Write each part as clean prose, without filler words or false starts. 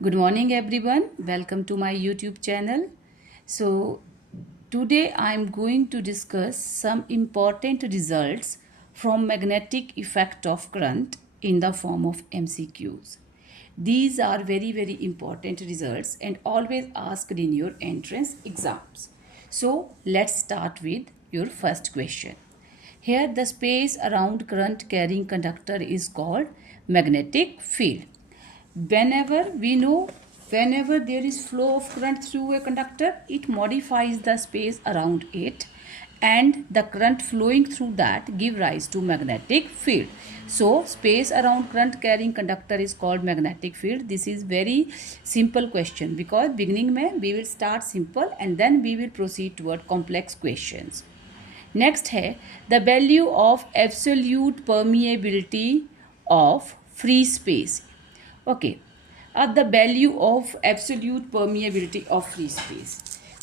Good morning, everyone. Welcome to my YouTube channel. So, today I am going to discuss some important results from magnetic effect of current in the form of MCQs. These are very important results and always asked in your entrance exams. So, let's start with your first question. Here, the space around current carrying conductor is called magnetic field. Whenever there is flow of current through a conductor, it modifies the space around it, and the current flowing through that give rise to magnetic field. So space around current carrying conductor is called magnetic field. This is very simple question, because beginning में we will start simple and then we will proceed toward complex questions. Next है the value of absolute permeability of free space. Okay, अब the value of absolute permeability of free space.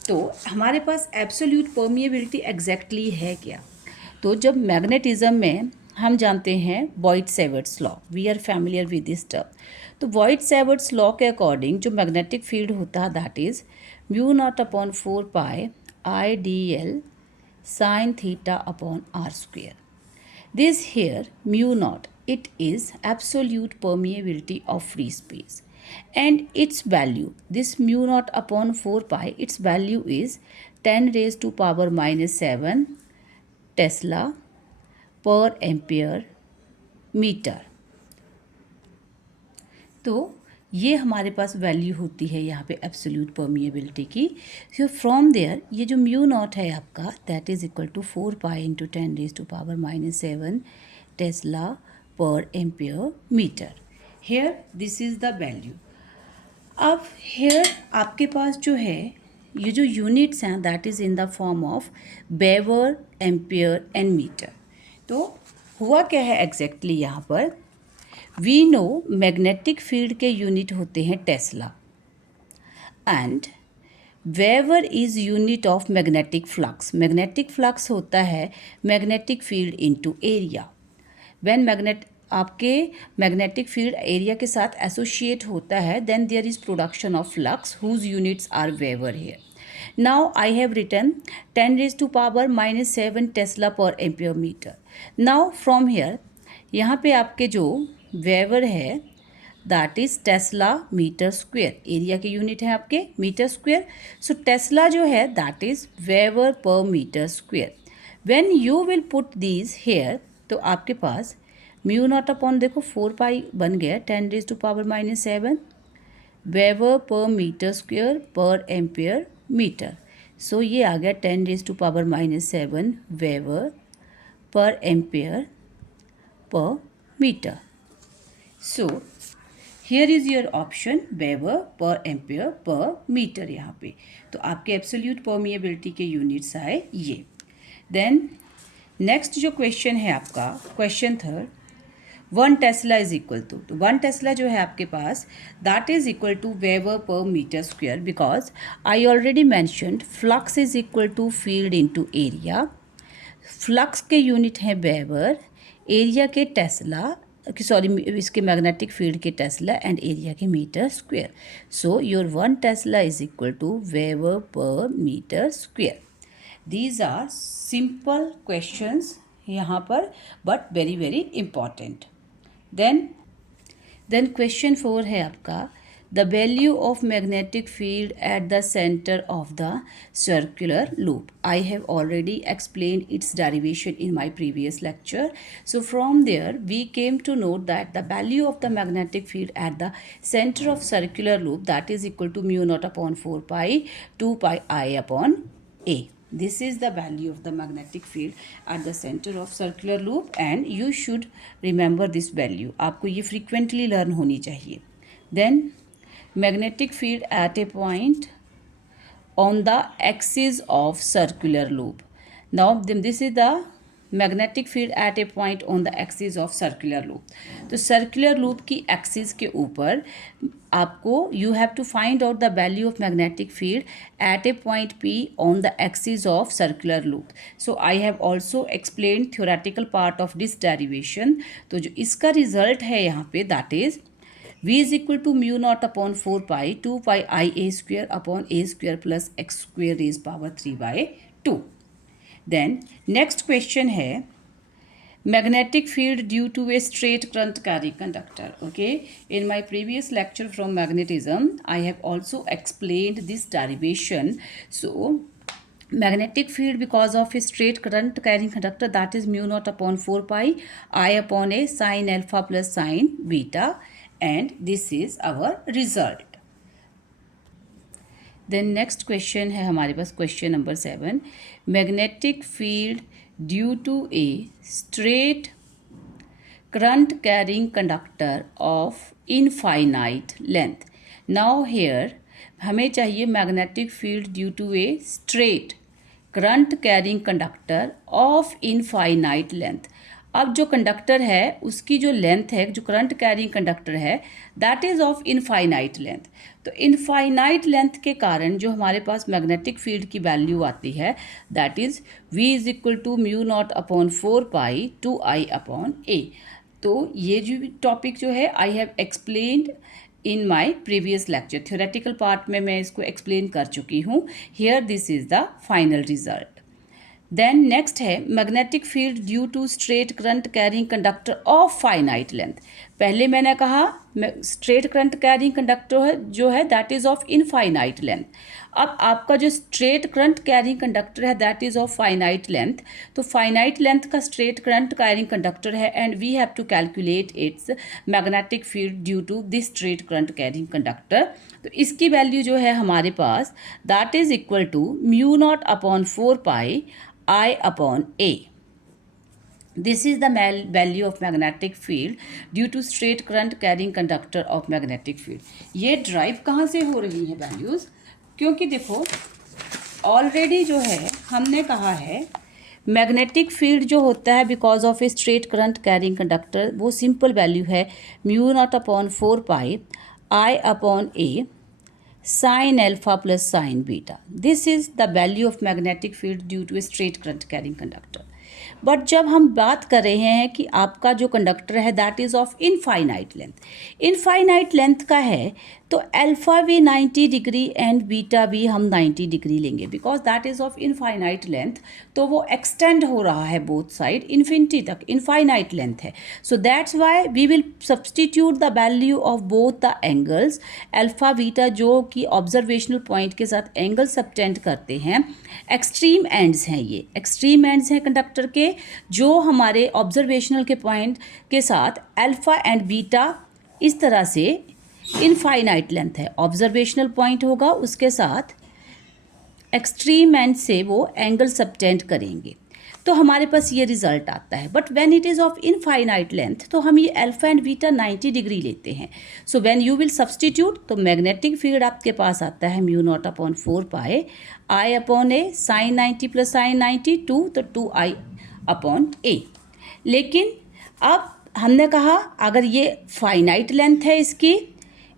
तो हमारे पास absolute permeability exactly है क्या? तो जब magnetism में हम जानते हैं Biot Savart's law, we are familiar with this term. तो वॉइट-सेवर्ट्स लॉ के अकॉर्डिंग जो मैग्नेटिक फील्ड होता है that is mu naught upon 4 pi IDL sin theta upon r square. This here mu naught, it is absolute permeability of free space, and its value, this mu naught upon 4 pi, its value is 10 raised to power minus 7 Tesla per ampere meter. तो ये हमारे पास value होती है यहाँ पे absolute permeability की. So from there ये जो म्यू नॉट है आपका that is equal to 4 pi into 10 raise to power minus 7 tesla per ampere metre. Here this is the value. अब हेयर आपके पास जो है ये जो यूनिट्स हैं that is in the form of weber, ampere and metre. तो हुआ क्या है एग्जैक्टली यहाँ पर, वी नो मैग्नेटिक फील्ड के यूनिट होते हैं tesla, and weber is unit of magnetic flux. Magnetic flux होता है magnetic field into area. When आपके मैग्नेटिक फील्ड एरिया के साथ एसोसिएट होता है then there is production of flux whose units are weber here. Now I have written 10 raised to power minus 7 tesla per ampere metre. Now from here यहाँ पे आपके जो weber है that is tesla metre square. Area के unit है आपके metre square. So tesla जो है that is waiver per metre square. When you will put these here तो आपके पास म्यू नॉट अपॉन देखो 4 पाई बन गया 10 raised to power minus 7 weber per metre square per ampere metre. So ये आ गया 10 raised to power minus 7 weber per ampere per metre. So here is your option weber per ampere per metre. यहाँ पे तो आपके absolute permeability के units आए ये. देन नेक्स्ट जो क्वेश्चन है आपका question third, 1 tesla is equal to, तो 1 टेस्ला जो है आपके पास that is equal to weber per metre square, because I already mentioned flux is equal to field into area. Flux के यूनिट हैं वेबर, एरिया के टेस्ला, सॉरी इसके magnetic field के टेस्ला एंड एरिया के metre square. So your 1 tesla is equal to weber per metre square. These are simple questions यहाँ पर but very important. Then question 4 है आपका the value of magnetic field at the center of the circular loop. I have already explained its derivation in my previous lecture. So from there we came to know that the value of the magnetic field at the center of circular loop that is equal to mu naught upon 4 pi 2 pi I upon A. This is the value of the magnetic field at the center of circular loop and you should remember this value. आपको ये frequently learn होनी चाहिए. Then magnetic field at a point on the axis of circular loop. Now this is the magnetic field at a point on the axis of circular loop. तो circular loop की axis के ऊपर आपको you have to find out the value of magnetic field at a point P on the axis of circular loop. So I have also explained theoretical part of this derivation. तो जो इसका result है यहाँ पे that is V is equal to mu naught upon 4 pi 2 pi I a square upon a square plus x square raise power 3/2. Then next question है magnetic field due to a straight current carrying conductor. Okay, in my previous lecture from magnetism I have also explained this derivation. So magnetic field because of a straight current carrying conductor, that is mu naught upon 4 pi I upon a sin alpha plus sin beta, and this is our result. Then next question है हमारे पास question number 7. Magnetic field due to a straight current carrying conductor of infinite length. Now here हमें चाहिए magnetic field due to a straight current carrying conductor of infinite length. अब जो conductor है उसकी जो length है, जो करंट कैरिंग कंडक्टर है, that is of infinite length. तो इनफाइनाइट लेंथ के कारण जो हमारे पास मैग्नेटिक फील्ड की वैल्यू आती है, that is v is equal to mu naught upon 4 pi 2 I upon A. तो ये जो टॉपिक जो है I have explained in my previous lecture. Theoretical part में मैं इसको एक्सप्लेन कर चुकी हूँ. Here this is the final result. Then next है magnetic field due to straight current carrying conductor of finite length. पहले मैंने कहा स्ट्रेट करंट कैरिंग कंडक्टर है जो है that is of infinite length. अब आपका जो स्ट्रेट करंट कैरिंग कंडक्टर है that is of finite length. तो फाइनाइट लेंथ का स्ट्रेट करंट कैरिंग कंडक्टर है and we have to calculate its magnetic field due to this straight current carrying conductor. तो इसकी value जो है हमारे पास that is equal to mu naught upon 4 pi I upon A. This is the value of magnetic field due to straight current carrying conductor of magnetic field. ये drive कहाँ से हो रही है वैल्यूज़? क्योंकि देखो ऑलरेडी जो है हमने कहा है मैग्नेटिक फील्ड जो होता है because of a straight current carrying conductor, वो सिंपल वैल्यू है mu naught upon 4 pi I upon A sin alpha plus sin beta. This is the value of magnetic field due to a straight current carrying conductor. But जब हम बात कर रहे हैं कि आपका जो कंडक्टर है that is of infinite length, infinite length का है तो अल्फ़ा भी 90 डिग्री एंड बीटा भी हम 90 डिग्री लेंगे because that is of infinite length. तो वो एक्सटेंड हो रहा है बोथ साइड इन्फिनिटी तक, इनफाइनाइट लेंथ है. So that's why we will substitute the value of both the angles alpha beta जो कि ऑब्जर्वेशनल पॉइंट के साथ एंगल सबटेंड करते हैं. एक्सट्रीम एंड्स हैं, ये एक्सट्रीम एंड्स हैं कंडक्टर के जो हमारे ऑब्जर्वेशनल के पॉइंट के साथ अल्फ़ा एंड बीटा इस तरह से इनफाइनाइट लेंथ है. ऑब्जर्वेशनल पॉइंट होगा उसके साथ एक्सट्रीम एंड से वो एंगल सबटेंड करेंगे तो हमारे पास ये रिजल्ट आता है. But when it is of infinite length तो हम ये अल्फ़ा एंड बीटा 90 डिग्री लेते हैं. So when you will substitute तो मैग्नेटिक फील्ड आपके पास आता है म्यू नॉट अपॉन 4 पाई आई अपॉन ए साइन 90 प्लस साइन 90 2, तो 2 आई अपॉन ए. लेकिन अब हमने कहा अगर ये फाइनाइट लेंथ है इसकी,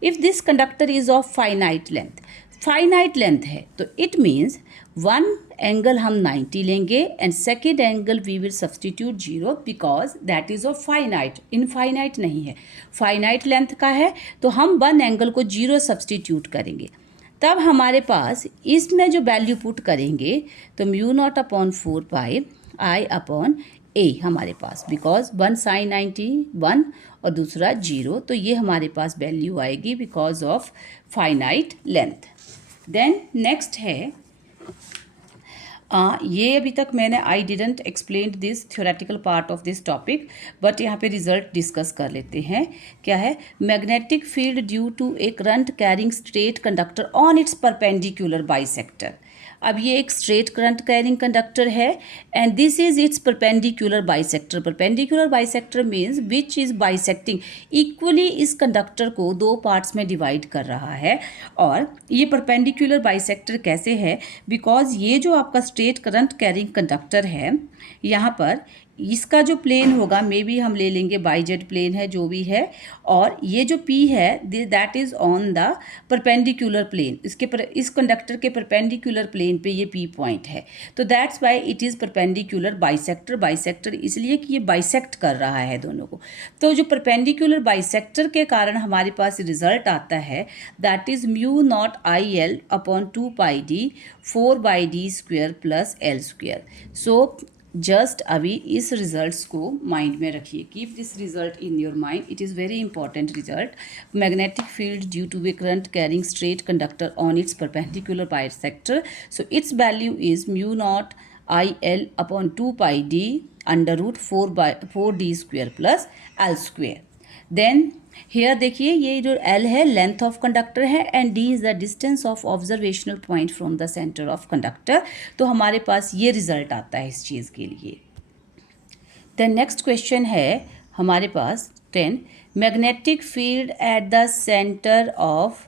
if this conductor is of finite length है तो इट मीन्स वन एंगल हम 90 लेंगे and second angle we will substitute 0 because that is of finite, infinite नहीं है, फाइनाइट लेंथ का है. तो हम वन एंगल को 0 सब्सटीट्यूट करेंगे. तब हमारे पास इसमें जो वैल्यू पुट करेंगे तो म्यू नॉट अपॉन 4 पाई आई अपॉन ए हमारे पास, बिकॉज वन साइन 90 1 और दूसरा 0, तो ये हमारे पास वैल्यू आएगी because of finite length. Then next है ये अभी तक मैंने I didn't explain this theoretical part of this topic, but यहाँ पे रिजल्ट डिस्कस कर लेते हैं. क्या है? Magnetic field due to a current carrying straight conductor on its perpendicular bisector. अब ये एक स्ट्रेट करंट कैरिंग कंडक्टर है and this is its perpendicular bisector. Perpendicular bisector means which is bisecting equally इस कंडक्टर को दो parts में divide कर रहा है. और ये परपेंडिकुलर बाइसेक्टर कैसे है? बिकॉज ये जो आपका स्ट्रेट करंट कैरिंग कंडक्टर है यहाँ पर इसका जो प्लेन होगा मे बी हम ले लेंगे बाईजेड प्लेन है जो भी है, और ये जो P है that is on the perpendicular plane, इस कंडक्टर के परपेंडिकुलर प्लेन पे ये P पॉइंट है, तो that's why it is perpendicular bisector इसलिए कि ये बाइसेक्ट कर रहा है दोनों को। तो जो परपेंडिकुलर बाइसेक्टर के कारण हमारे पास रिजल्ट आता है that is mu naught I L upon 2πd 4/d square plus L square. So just अभी इस रिजल्ट्स को माइंड में रखिए, keep this result in your mind, it is very important result. Magnetic field due to a current carrying straight conductor on its perpendicular bisector, so its value is mu naught I L upon 2πd √4d square plus L square. Then here देखिए ये जो L है length of conductor है and D is the distance of observational point from the centre of conductor. तो हमारे पास ये result आता है इस चीज़ के लिए। देन नेक्स्ट क्वेश्चन है हमारे पास 10, magnetic field at the centre of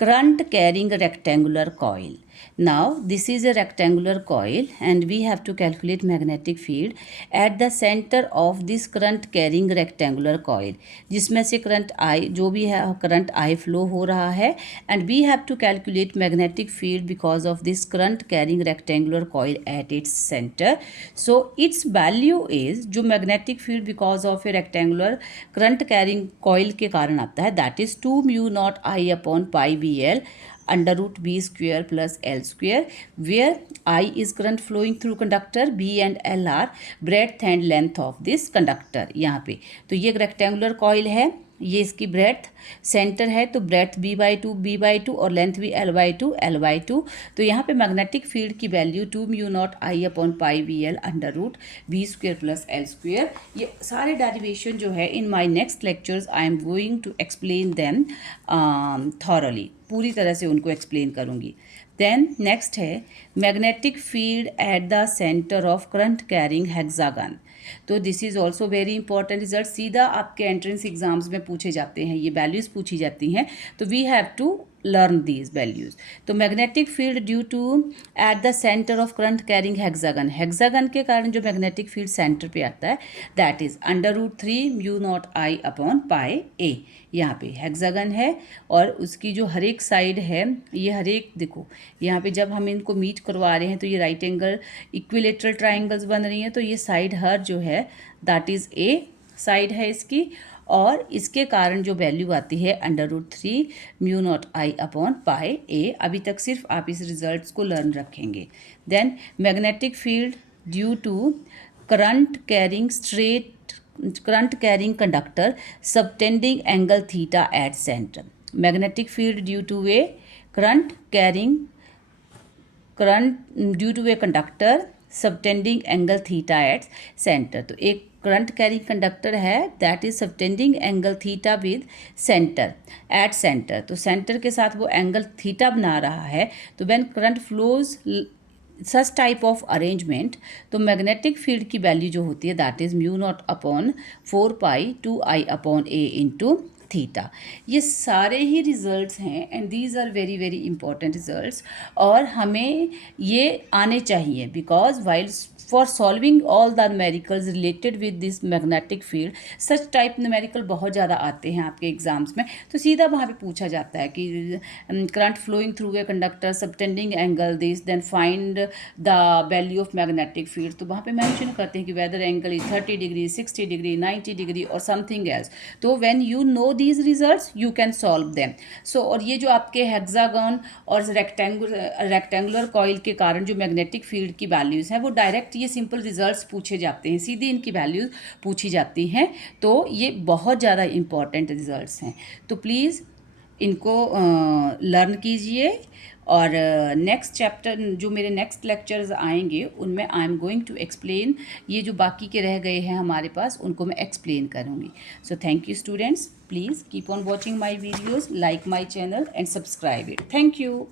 current carrying rectangular coil. Now this is a rectangular coil and we have to calculate magnetic field at the center of this current carrying rectangular coil, जिसमें से current I जो भी है current I flow हो रहा है, and we have to calculate magnetic field because of this current carrying rectangular coil at its center. So its value is जो magnetic field because of a rectangular current carrying coil के कारण आता है that is 2 mu naught I upon pi BL √b square plus L square, where I is current flowing through conductor, B and L are breadth and length of this conductor। यहाँ पे तो ये rectangular coil है, ये इसकी breath centre है तो breath b/2 और लेंथ भी L/2 तो यहाँ पे मैग्नेटिक फील्ड की value 2 mu naught I upon pi BL √b square plus L square. ये सारे डेरिवेशन जो है in my next lectures I am going to explain them thoroughly, पूरी तरह से उनको एक्सप्लेन करूँगी। देन नेक्स्ट है magnetic field at the centre of current carrying hexagon. तो this is also very important result, सीधा आपके एंट्रेंस एग्जाम्स में पूछे जाते हैं, ये वैल्यूज़ पूछी जाती हैं, तो we have to learn these values. तो magnetic field due to at the centre of current carrying hexagon के कारण जो मैग्नेटिक फील्ड सेंटर पे आता है that is √3 mu naught I upon pi A. यहाँ पे हेक्सागन है और उसकी जो हर एक साइड है, ये हर एक देखो यहाँ पे जब हम इनको मीट करवा रहे हैं तो ये राइट एंगल इक्विलेटरल ट्राइंगल्स बन रही हैं, तो ये साइड हर जो है दैट इज़ ए साइड है इसकी, और इसके कारण जो वैल्यू आती है √3 mu naught I upon pi a. अभी तक सिर्फ आप इस रिजल्ट्स को लर्न रखेंगे। Then magnetic field due to current carrying conductor subtending angle theta at centre. Magnetic field due to a conductor subtending angle theta at centre. तो एक current carrying conductor है that is subtending angle theta with centre at centre, तो centre के साथ वो angle theta बना रहा है। तो when current flows such type of arrangement, तो मैग्नेटिक फील्ड की वैल्यू जो होती है that is mu naught upon 4π2I upon a into theta. ये सारे ही रिजल्ट्स हैं and these are very very important results, और हमें ये आने चाहिए because while for solving all the numericals related with this magnetic field, such type numerical बहुत ज़्यादा आते हैं आपके एग्जाम्स में, तो सीधा वहाँ पे पूछा जाता है कि current flowing through a conductor subtending angle this, then find the value of magnetic field. तो वहाँ पे मेंशन करते हैं कि whether angle is 30 degree 60 degree 90 degree और समथिंग एल्स। तो when you know these results you can solve them. So और ये जो आपके हेक्सागन और रेक्टेंगुलर कॉइल के कारण जो मैग्नेटिक फील्ड की वैल्यूज़ हैं वो डायरेक्ट ये सिंपल रिजल्ट्स पूछे जाते हैं, सीधी इनकी वैल्यूज़ पूछी जाती हैं, तो ये बहुत ज़्यादा इंपॉर्टेंट रिजल्ट्स हैं। तो प्लीज़ इनको लर्न कीजिए, और नेक्स्ट चैप्टर जो मेरे नेक्स्ट लेक्चर्स आएंगे उनमें I am going to explain, ये जो बाकी के रह गए हैं हमारे पास उनको मैं एक्सप्लेन करूँगी। So thank you students, please keep on watching my videos, like my channel and subscribe it. Thank you.